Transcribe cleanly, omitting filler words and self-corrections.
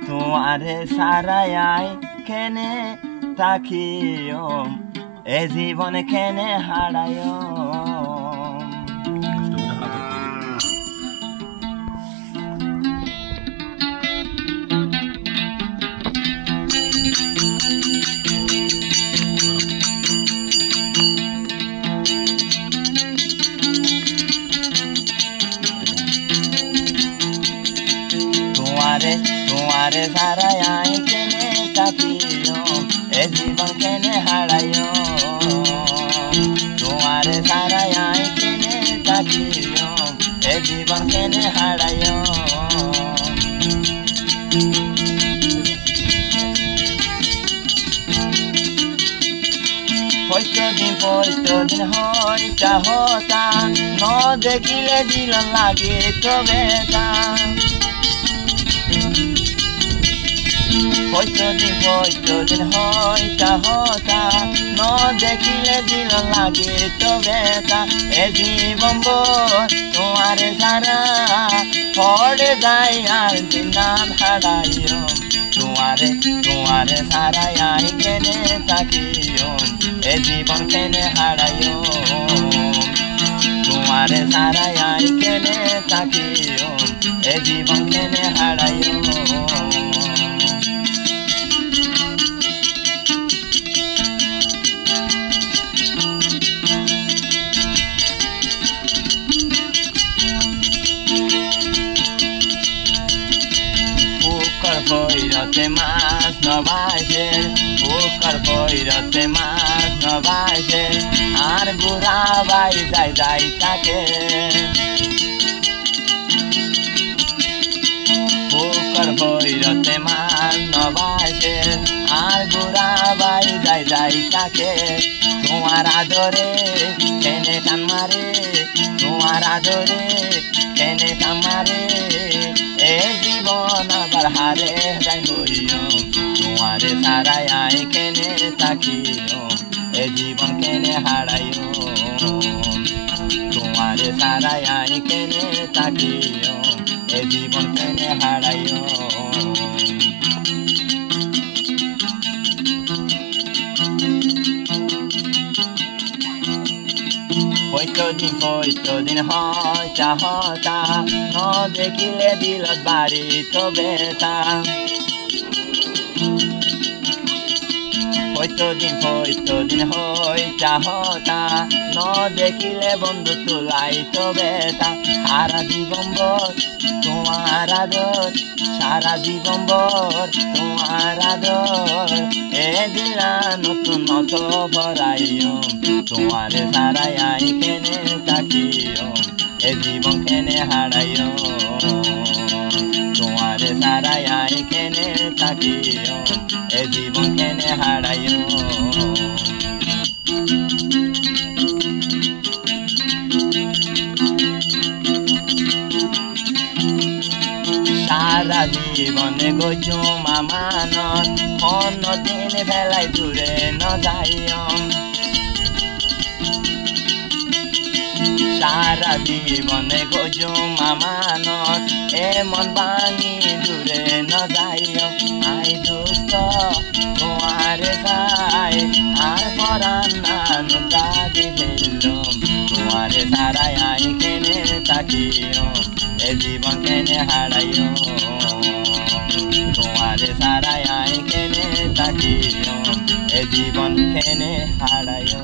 তোমারে সারাই কেনে তাকিও এ জীবন কেনে হারায় তোমারে সারাই কেনে তাকিও এ জীবন কেনে হারায় তোমারে সারাই কেনে তাকিও এ জীবন কেনে হারায় পয়তো দিন হইতা হতা ন দেখিলে দিল লাগে তবে তা পয়তো দিন হইতা হতা ন দেখিলে দিল লাগে তবে তা এ জীবন তোমারে সারা পড়ে যায় আর দিন হারাইও তোমারে সারাই কেনে তাকিও এ জীবন কেনে হারাইও তোমারে সারাই কেনে তাকিও এ জীবন কেনে হারাইও ভৈরতে মাছ নবাসে পুকুর ভৈরতে মাছ নবাসে আর বুড়া বাই যাই তাকে পুকুর ভৈরতে মাছ নবাসে আর বুড়া বাই যাই তাকে তোমার আদরে কেনে কান মারে তোমার আদরে কেনে কান মারে এ জীবন আবার হারে যাই হইও তোমারে সারাই কেনে তাকিও এ জীবন কেনে হারাইও তোমারে সারাই কেনে তাকিও এ জীবন কেনে হারাইও পয়তো দিন হইতা হতা ন দেখিলে দিলত বাড়ি তবে তা পয়তো দিন হইতা হতা ন দেখিলে বন্ধু তুলাই তবে তা সারা জীবন তোমার আদর সারা জীবন তোমার আদর এ দিলা নতুন নত ভরাইও তোমারে সারাই কেনে তাকিও এ জীবন কেনে হারাইও তোমারে সারাই কেনে তাকিও এ জীবন কেনে হারাইও সারা জীবনে গজু মামানত অন্য দিন বেলায় দূরে ন যাইও সারা জীবনে গজু মামানত এমন ভাঙি দূরে ন যাইও আই দুষ্ট তোমারে যাই আর পরান নানু দাদি ফেললুম তোমারে সারাই কেনে তাকিও এ জীবন কেনে হারাইও তোমারে সারাই কেনে তাকিও এ জীবন কেনে হারাইও